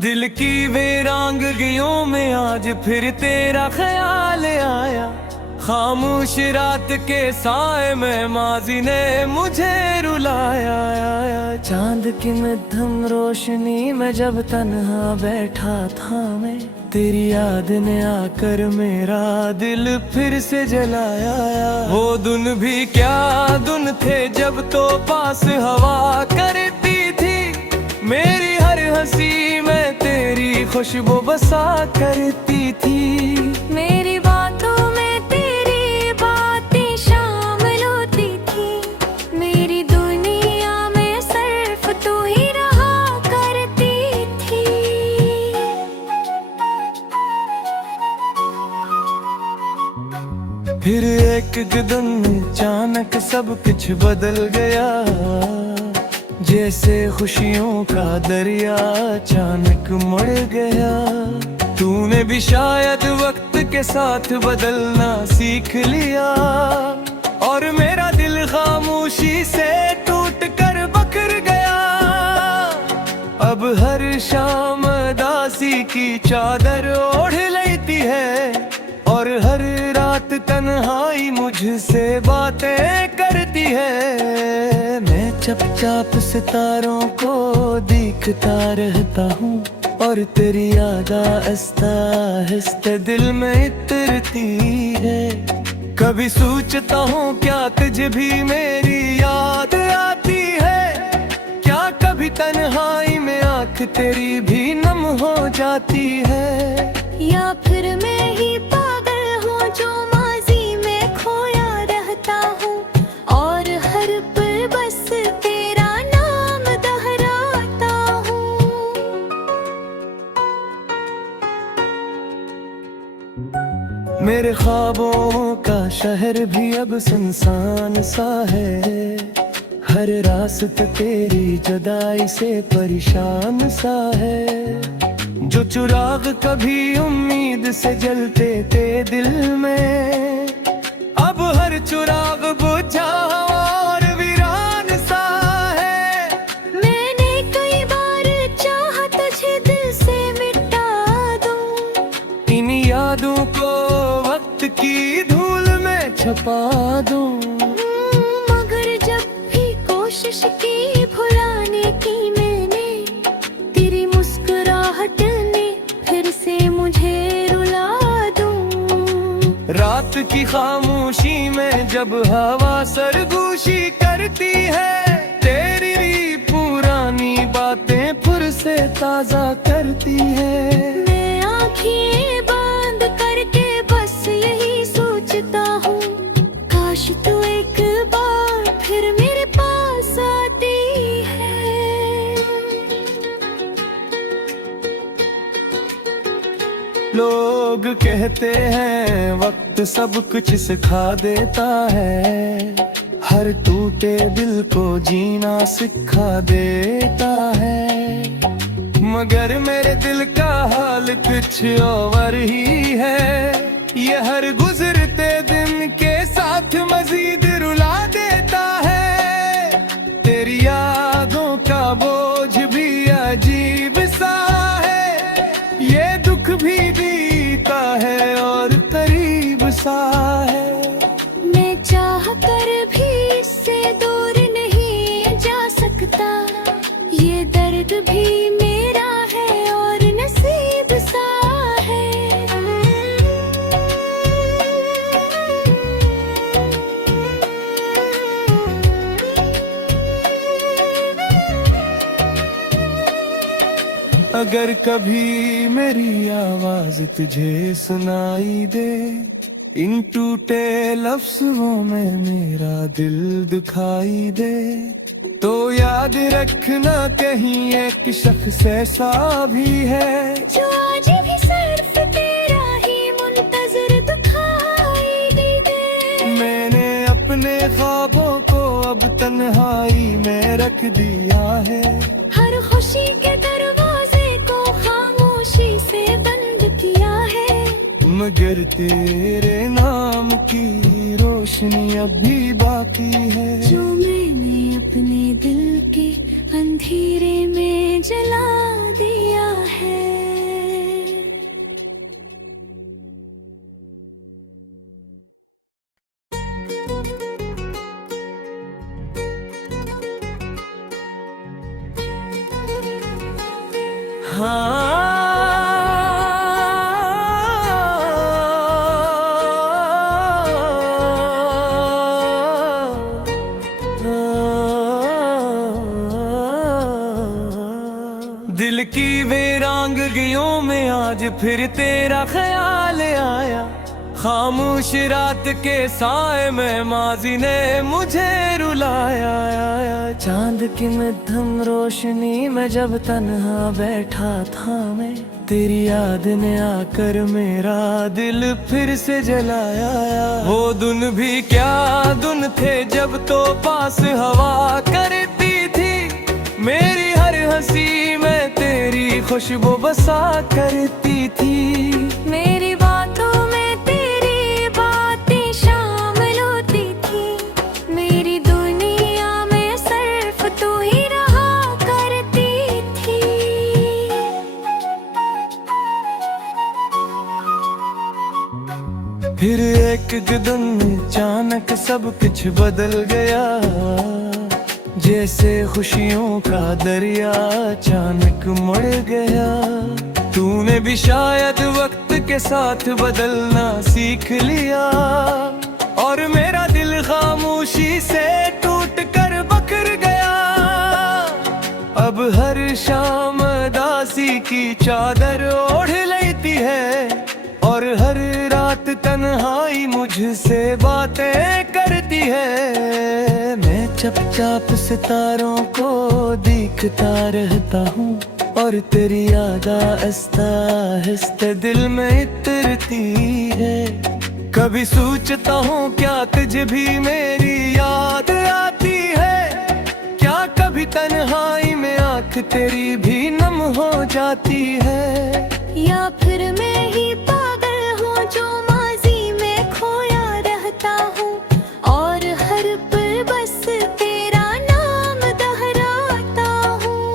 दिल की वीरांगनियों में आज फिर तेरा ख्याल आया। खामोश रात के साए में माजी ने मुझे रुलाया। चांद की मध्यम रोशनी में जब तन्हा बैठा था मैं, तेरी याद ने आकर मेरा दिल फिर से जलाया। वो दिन भी क्या दिन थे जब तो पास हवा करती थी, मेरी हर हंसी में तेरी खुशबू बसा करती थी। मेरी बातों में तेरी बातें शामिल होती थी, मेरी दुनिया में सिर्फ तू ही रहा करती थी। फिर एक दिन अचानक सब कुछ बदल गया, जैसे खुशियों का दरिया अचानक मुड़ गया। तूने भी शायद वक्त के साथ बदलना सीख लिया, और मेरा दिल खामोशी से टूट कर बखर गया। अब हर शाम दासी की चादर ओढ़ लेती है, और हर रात तन्हाई मुझसे बातें करती है। मैं चुपचाप सितारों को देखता रहता हूँ, और तेरी याद आहिस्ता आहिस्ता दिल में इतरती है। कभी सोचता हूँ क्या तुझे भी मेरी याद आती है, क्या कभी तन्हाई में आँख तेरी भी नम हो जाती है। या फिर मैं ही पागल हूँ जो माजी में खोया रहता हूँ, और हर पल बस तेरा नाम दोहराता हूँ। मेरे ख्वाबों का शहर भी अब सुनसान सा है, हर रास्ता तेरी जुदाई से परेशान सा है। जो चिराग कभी उम्मीद से जलते थे दिल में, अब हर चिराग बुझा और वीरान सा है। मैंने कई बार चाहा तुझे दिल से मिटा दूं, इन यादों को वक्त की धूल में छुपा दूं, मगर जब भी कोशिश की भुलाने की मैंने, तेरी मुस्कुराहट ने फिर से मुझे रुला दूं। रात की खामोशी में जब हवा सरगोशी करती है, तेरी पुरानी बातें फिर से ताजा करती है। मैं आँखें बंद करके बस यही सोचता हूँ, काश तू एक बार फिर मेरे पास आती है। लोग कहते हैं वक्त सब कुछ सिखा देता है, हर टूटे दिल को जीना सिखा देता है। मगर मेरे दिल का हाल कुछ और ही है, ये हर गुजरते दिन के साथ मजीद रुला देता है। तेरी यादों का बोझ भी अजीब सा है, ये दुख भी बीता है और करीब सा है। मैं चाह कर भी इससे दूर नहीं जा सकता, ये दर्द भी मेरा है और नसीब सा है। अगर कभी मेरी आवाज तुझे सुनाई दे, इन टूटे लफ्जों में मेरा दिल दुखाई दे, तो याद रखना कहीं एक शख्स ऐसा भी है, जो आज भी सिर्फ तेरा ही मुंतजर दिखाई दे। मैंने अपने ख्वाबों को अब तन्हाई में रख दिया है, हर खुशी के दरवाजे को खामोशी मगर तेरे नाम की रोशनी अभी बाकी है, जो मैंने अपने दिल के अंधेरे में जला दिया है। दिल की वीरांगियों में आज फिर तेरा ख्याल आया, खामोश रात के साए में माजी ने मुझे रुलाया। चांद की मध्यम रोशनी में जब तन्हा बैठा था मैं, तेरी याद ने आकर मेरा दिल फिर से जलाया। वो दिन भी क्या दिन थे जब तो पास हवा करती थी, मेरी हर हंसी में तेरी खुशबू बसा करती थी। मेरी बातों में तेरी बातें शामिल होती थी, मेरी दुनिया में सिर्फ तू ही रहा करती थी। फिर एक दिन अचानक सब कुछ बदल गया, जैसे खुशियों का दरिया अचानक मुड़ गया। तूने भी शायद वक्त के साथ बदलना सीख लिया, और मेरा दिल खामोशी से टूट कर बकर गया। अब हर शाम दासी की चादर ओढ़ लेती है, और हर रात तन्हाई मुझसे बातें करती है। मैं चुपचाप सितारों को देखता रहता हूँ, और तेरी याद आहिस्ता आहिस्ता दिल में इतरती है। कभी सोचता हूँ क्या तुझे भी मेरी याद आती है, क्या कभी तन्हाई में आँख तेरी भी नम हो जाती है। या फिर मैं ही पागल हूँ जो माजी में खोया रहता हूँ, और हर पल बस तेरा नाम दोहराता हूँ।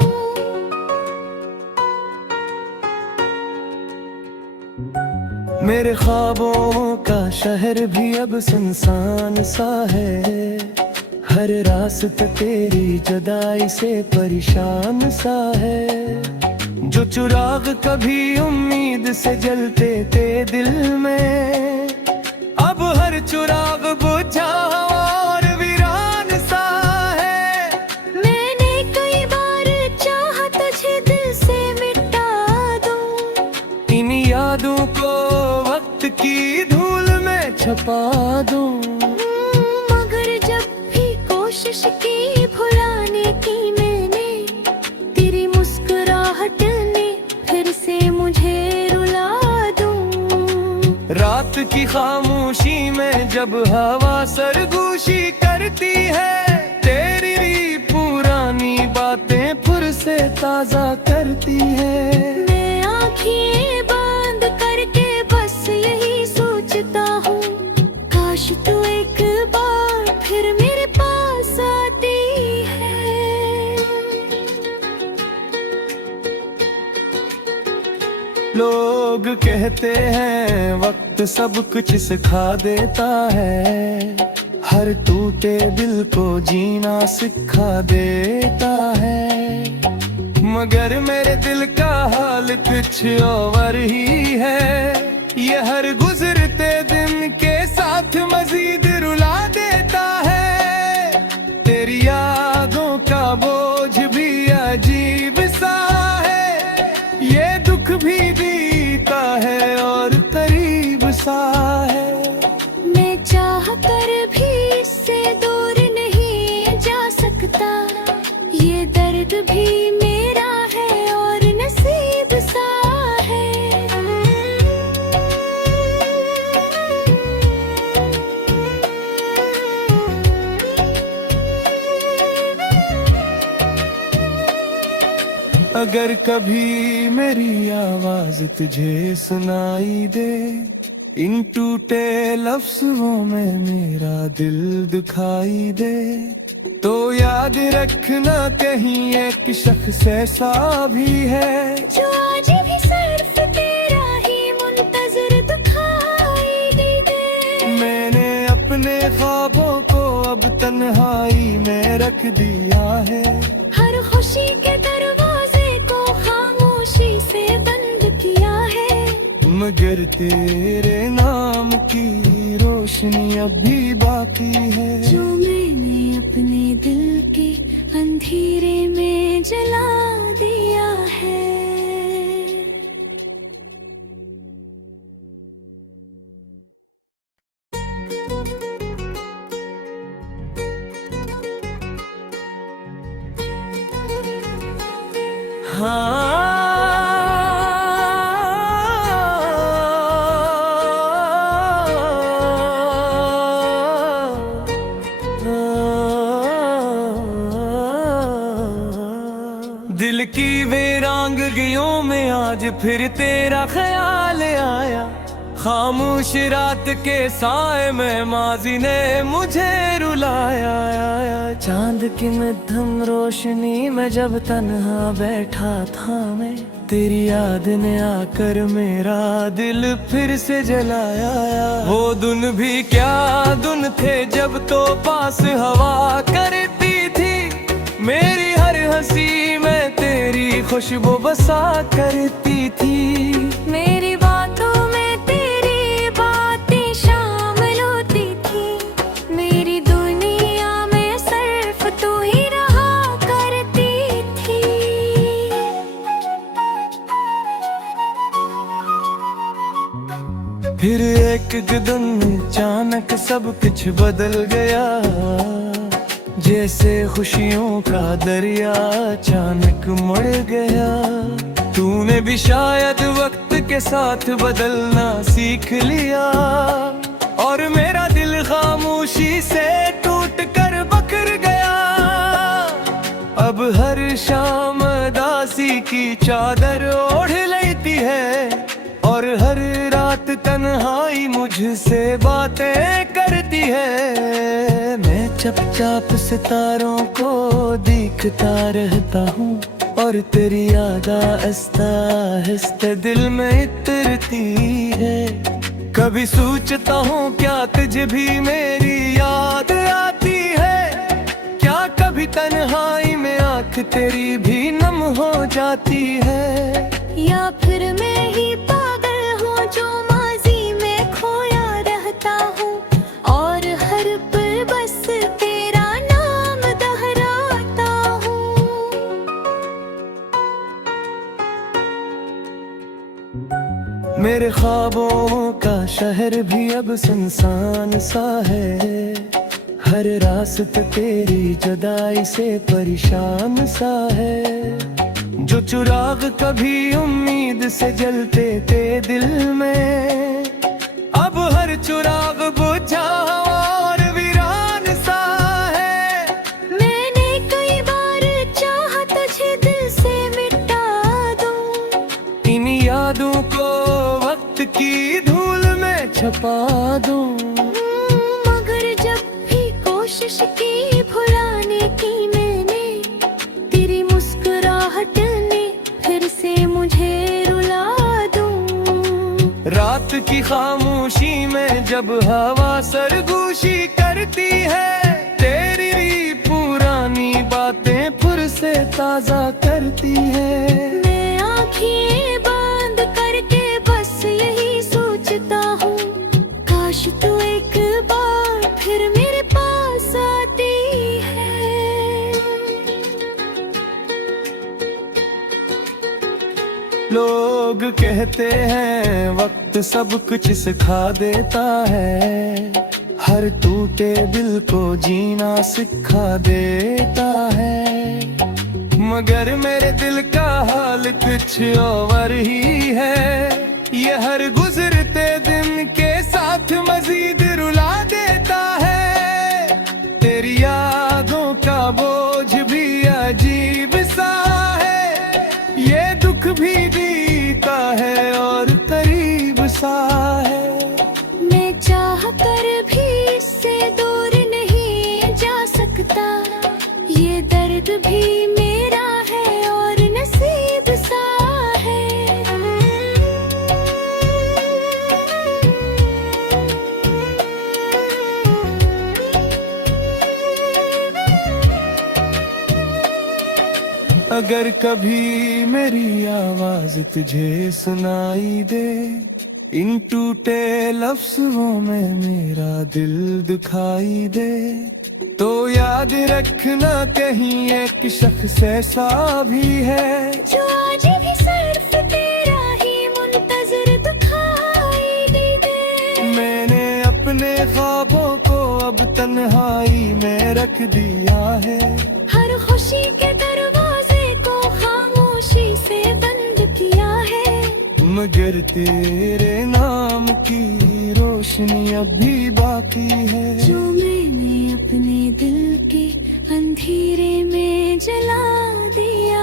मेरे ख्वाबों का शहर भी अब सुनसान सा है, हर रास्ता तेरी जुदाई से परेशान सा है। जो चिराग कभी उम्मीद से जलते थे दिल में, अब हर चिराग बुझा और वीरान सा है। मैंने कई बार चाहा तुझे दिल से मिटा दूं, इन यादों को वक्त की धूल में छपा दूं, मगर जब भी कोशिश की भुलाने की मैंने, तेरी मुस्कुराहट ने फिर से मुझे रुला दूं। रात की खामोशी में जब हवा सरगोशी करती है, तेरी पुरानी बातें फिर से ताजा करती है। मैं आँखें बंद करके बस यही सोचता हूँ, काश तू एक बार फिर मेरे पास आती है। लोग कहते हैं वक्त सब कुछ सिखा देता है, हर टूटे दिल को जीना सिखा देता है। मगर मेरे दिल का हाल कुछ और ही है, ये हर गुजरते दिन के साथ मजीद रुला देता है। तेरी यादों का बोझ भी अजीब सा है, ये दुख भी बीता है और करीब सा है। मैं चाह कर भी इससे दूर नहीं जा सकता, ये दर्द भी मेरा है और नसीब सा है। अगर कभी मेरी आवाज तुझे सुनाई दे, इन टूटे लफ्ज़ों में मेरा दिल दुखाई दे, तो याद रखना कहीं एक शख्स ऐसा भी है जो आज भी सिर्फ तेरा ही मुंतजर दिखाई दे। मैंने अपने ख्वाबों को अब तन्हाई में रख दिया है, हर खुशी के दरवाजे को खामोशी से बंद किया है, मगर तेरे नाम की रोशनी अभी बाकी है, जो मैंने अपने दिल के अंधेरे में जला दिया है। दिल की वीरांगनियों में आज फिर तेरा ख्याल आया, खामोश रात के साए में माजी ने मुझे रुलाया। चांद की मध्यम रोशनी में जब तन्हा बैठा था मैं, तेरी याद ने आकर मेरा दिल फिर से जलाया। वो दिन भी क्या दिन थे जब तो पास हवा करती थी, मेरी हर हंसी में तेरी खुशबू बसा करती थी। मेरी बातों में तेरी बातें शामिल होती थी, मेरी दुनिया में सिर्फ तू ही रहा करती थी। फिर एक दिन अचानक सब कुछ बदल गया, जैसे खुशियों का दरिया अचानक मुड़ गया। तूने भी शायद वक्त के साथ बदलना सीख लिया, और मेरा दिल खामोशी से टूट कर बखर गया। अब हर शाम दासी की चादर ओढ़ लेती है, और हर रात तन्हाई मुझसे बातें करती है। मैं चुपचाप सितारों को देखता रहता हूँ, और तेरी याद आहिस्ता आहिस्ता दिल में इतरती है। कभी सोचता हूँ क्या तुझे भी मेरी याद आती है, क्या कभी तन्हाई में आँख तेरी भी नम हो जाती है। या फिर मैं ही पागल हूँ जो माजी में खोया रहता हूँ, और हर पल बस तेरा नाम दोहराता हूँ। मेरे ख्वाबों का शहर भी अब सुनसान सा है, हर रास्ता तेरी जुदाई से परेशान सा है। जो चिराग कभी उम्मीद से जलते थे दिल में, अब हर चिराग बुझा और वीरान सा है। मैंने कई बार चाहा तुझे दिल से मिटा दूं, इन यादों को वक्त की धूल में छपा दूं, मगर जब भी कोशिश की भुलाने की मैंने, तेरी मुस्कुराहट ने फिर से मुझे रुला दूं। रात की खामोशी में जब हवा सरगोशी करती है, तेरी पुरानी बातें फिर से ताजा करती है। मैं आँखें बंद करके बस यही सोचता हूँ, काश तू एक बार फिर मेरे पास आती है। लोग कहते हैं वक्त सब कुछ सिखा देता है, हर टूटे दिल को जीना सिखा देता है। मगर मेरे दिल का हाल कुछ और ही है, ये हर गुजरते दिन के साथ मजीद रुला देता है। तेरी यादों का बोझ भी अजीब सा है, ये दुख भी जीता है और करीब सा है। अगर कभी मेरी आवाज तुझे सुनाई दे, इन टूटे लफ्जों में मेरा दिल दुखाई दे, तो याद रखना कहीं एक शख्स ऐसा भी है जो आज भी सिर्फ तेरा ही मुंतजर दिखाई दे। मैंने अपने ख्वाबों को अब तन्हाई में रख दिया है, हर खुशी के दरवाजे को खामोशी से बंद किया है, मगर तेरे नाम की रोशनी अभी बाकी है, जो मैंने अपने दिल के अंधेरे में जला दिया।